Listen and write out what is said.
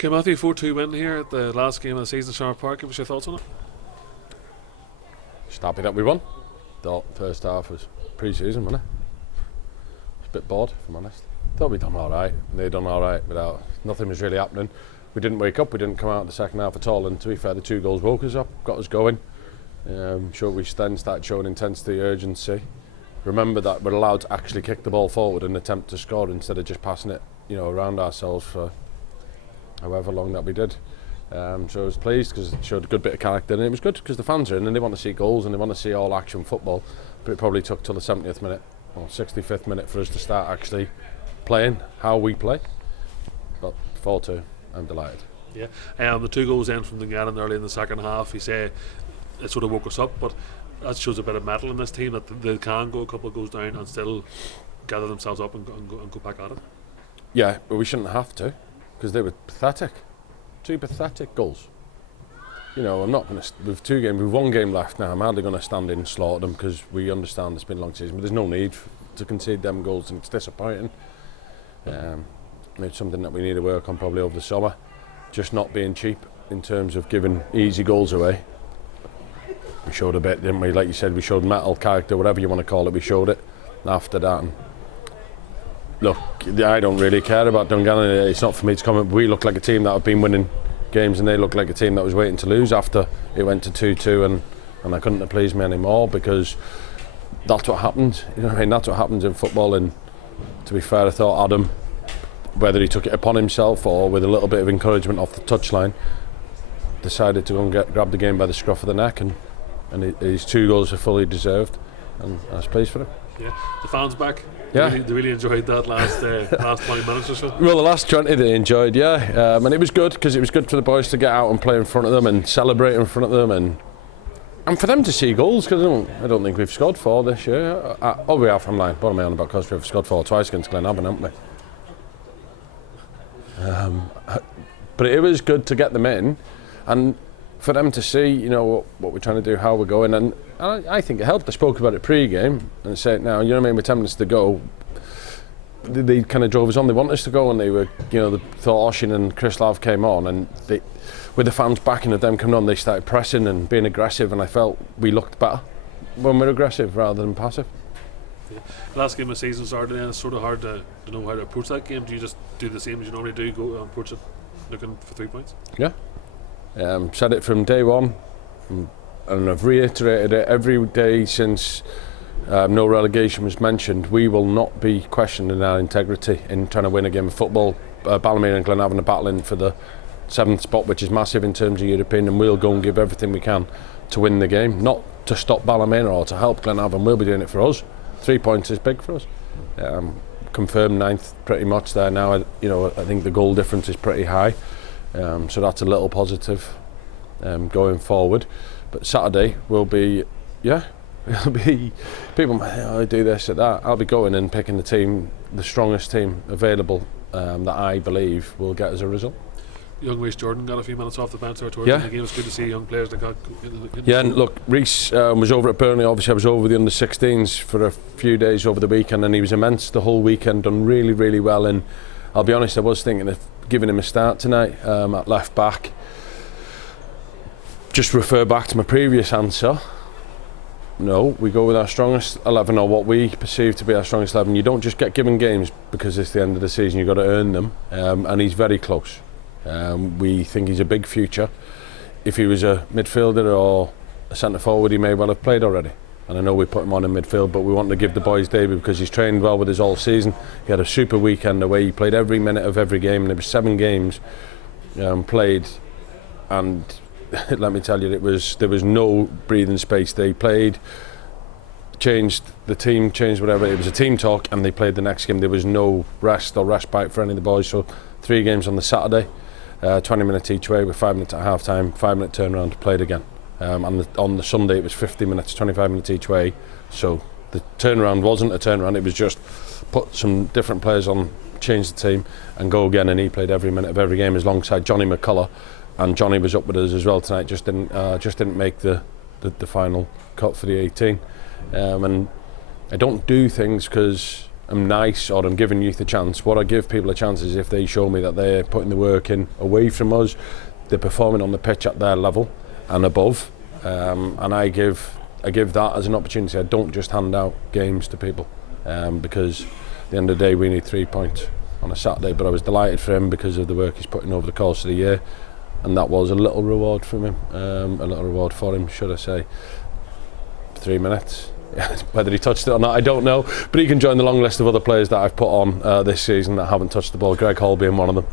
Okay, Matthew, 4-2 win here at the last game of the season at Sharp Park. Give us your thoughts on it. Just happy that we won. Thought first half was pre-season, wasn't it? I was a bit bored, if I'm honest. Thought we'd done alright. They done alright without nothing was really happening. We didn't wake up, we didn't come out in the second half at all, and to be fair, the 2 goals woke us up, got us going. Sure, we then started showing intensity, urgency. Remember that we're allowed to actually kick the ball forward and attempt to score instead of just passing it, around ourselves for however long that we did. So I was pleased because it showed a good bit of character, and it was good because the fans are in and they want to see goals and they want to see all action football. But it probably took till the 70th minute or 65th minute for us to start actually playing how we play. But 4-2, I'm delighted. Yeah, the 2 goals then from Dungannon early in the second half. You say it sort of woke us up, but that shows a bit of mettle in this team that they can go a couple of goals down and still gather themselves up and go back at it. Yeah, but we shouldn't have to because they were pathetic. 2 pathetic goals. I'm not going to. We've 1 game left now. I'm hardly going to stand in and slaughter them because we understand it's been a long season, but there's no need to concede them goals, and it's disappointing. It's something that we need to work on probably over the summer. Just not being cheap in terms of giving easy goals away. We showed a bit, didn't we? Like you said, we showed metal, character, whatever you want to call it. We showed it after that. And look, I don't really care about Dungannon. It's not for me to comment. We look like a team that have been winning games, and they look like a team that was waiting to lose after it went to 2-2, and I couldn't have pleased me anymore because that's what happens. That's what happens in football. And to be fair, I thought Adam, whether he took it upon himself or with a little bit of encouragement off the touchline, decided to go and grab the game by the scruff of the neck, and his 2 goals are fully deserved, and I was pleased for him. Yeah, the fans back. Yeah, they really enjoyed that last 20 minutes or so. Well, the last 20 they enjoyed, yeah, and it was good because it was good for the boys to get out and play in front of them and celebrate in front of them, and for them to see goals because I don't think we've scored 4 this year. We have from line. What am I on about? Because we've scored 4 twice against Glenavon, haven't we? But it was good to get them in, and for them to see, what we're trying to do, how we're going, and I think it helped. I spoke about it pre-game and said, now, with 10 minutes to go, they kind of drove us on. They wanted us to go, and they were, they thought Oshin and Chris Lav came on, and they, with the fans backing of them coming on, they started pressing and being aggressive, and I felt we looked better when we're aggressive rather than passive. Yeah. Last game of the season started, and it's sort of hard to know how to approach that game. Do you just do the same as you normally do, go approach it looking for 3 points? Yeah. Said it from day one, and I've reiterated it every day since no relegation was mentioned. We will not be questioning our integrity in trying to win a game of football. Ballymena and Glenavon are battling for the 7th spot, which is massive in terms of European, and we'll go and give everything we can to win the game, not to stop Ballymena or to help Glenavon. We'll be doing it for us. 3 points is big for us. Confirmed 9th pretty much there now. I think the goal difference is pretty high. So that's a little positive going forward. But Saturday will be, it'll be people might do this or that. I'll be going and picking the strongest team available that I believe will get us a result. Young Reece Jordan got a few minutes off the bench there towards the game. It's good to see young players that got and look, Reece was over at Burnley. Obviously I was over with the under-16s for a few days over the weekend, and he was immense the whole weekend, done really, really well. And I'll be honest, I was thinking of giving him a start tonight at left back. Just refer back to my previous answer. No, we go with our strongest 11, or what we perceive to be our strongest 11. You don't just get given games because it's the end of the season. You've got to earn them, and he's very close. We think he's a big future. If he was a midfielder or a centre forward, he may well have played already. And I know we put him on in midfield, but we want to give the boys debut because he's trained well with us all season. He had a super weekend away. He played every minute of every game, and there were 7 games played, and let me tell you, there was no breathing space. They played, changed the team, changed whatever. It was a team talk, and they played the next game. There was no rest or respite for any of the boys. So 3 games on the Saturday, 20 minutes each way with 5 minutes at half time, 5-minute turnaround, played again. And on the Sunday it was 50 minutes, 25 minutes each way. So the turnaround wasn't a turnaround, it was just put some different players on, change the team and go again. And he played every minute of every game alongside Johnny McCullough, and Johnny was up with us as well tonight. Just didn't make the final cut for the 18. And I don't do things because am nice or I'm giving youth a chance. What I give people a chance is if they show me that they're putting the work in away from us, they're performing on the pitch at their level and above, and I give that as an opportunity. I don't just hand out games to people, because at the end of the day we need 3 points on a Saturday. But I was delighted for him because of the work he's putting over the course of the year, and that was a little reward from him, a little reward for him, should I say. 3 minutes. Whether he touched it or not, I don't know, but he can join the long list of other players that I've put on this season that haven't touched the ball, Greg Hall being one of them.